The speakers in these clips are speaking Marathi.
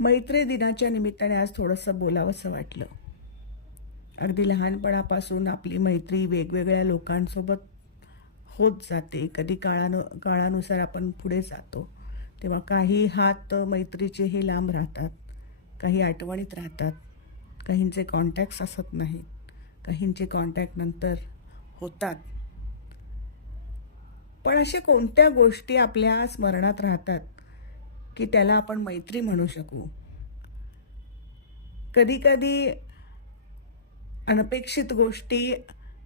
मैत्री दिनाच्या निमित्ताने आज थोडंसं बोलावंसं वाटलं. अगदी लहानपणापासून आपली मैत्री वेगवेगळ्या लोकांसोबत होत जाते. कधी काळानु काळानुसार आपण पुढे जातो. तेव्हा काही हात मैत्रीचे हे लांब राहतात. काही आठवणीत राहतात. काहींचे कॉन्टॅक्ट्स असत नाहीत. काहींचे कॉन्टॅक्ट नंतर होतात. पण अशा कोणत्या गोष्टी आपल्या स्मरणात राहतात? की त्याला आपण मैत्री म्हणू शकू. कधी कधी अनपेक्षित गोष्टी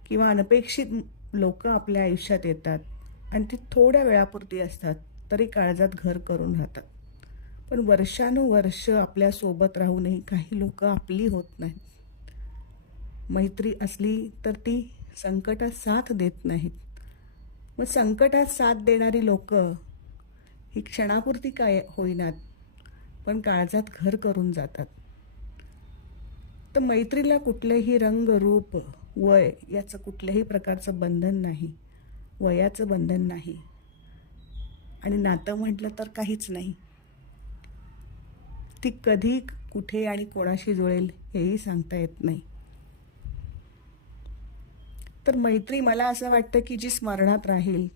किंवा अनपेक्षित लोक आपल्या आयुष्यात येतात आणि ती थोड्या वेळापुरती असतात तरी काळजात घर करून राहतात. पण वर्षानुवर्ष आपल्यासोबत राहूनही काही लोक आपली होत नाहीत. मैत्री असली तर ती संकटात साथ देत नाहीत. मग संकटात साथ देणारी लोक ही क्षणापुरती काय होईनात पण काळजात घर करून जातात. तर मैत्रीला कुठलेही रंग रूप वय याचं कुठल्याही प्रकारचं बंधन नाही वयाचं बंधन नाही. आणि नातं म्हटलं तर काहीच नाही. ती कधी कुठे आणि कोणाशी जुळेल हेही सांगता येत नाही. तर मैत्री मला असं वाटतं की जी स्मरणात राहील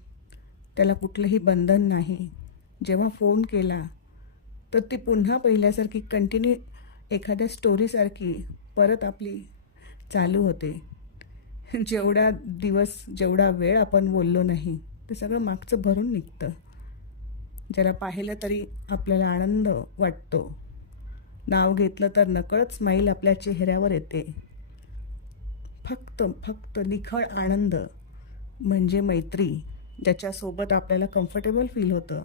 त्याला कुठलंही बंधन नाही. जेव्हा फोन केला तर ती पुन्हा पहिल्यासारखी कंटिन्यू एखाद्या स्टोरीसारखी परत आपली चालू होते. जेवढा दिवस जेवढा वेळ आपण बोललो नाही ते सगळं मागचं भरून निघतं. ज्याला पाहिलं तरी आपल्याला आनंद वाटतो. नाव घेतलं तर नकळत स्माईल आपल्या चेहऱ्यावर येते. फक्त फक्त निखळ आनंद म्हणजे मैत्री ज्याच्यासोबत आपल्याला कम्फर्टेबल फील होतं.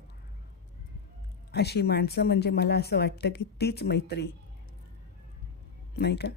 अशी माणसं म्हणजे मला असं वाटतं की तीच मैत्री. नाही का?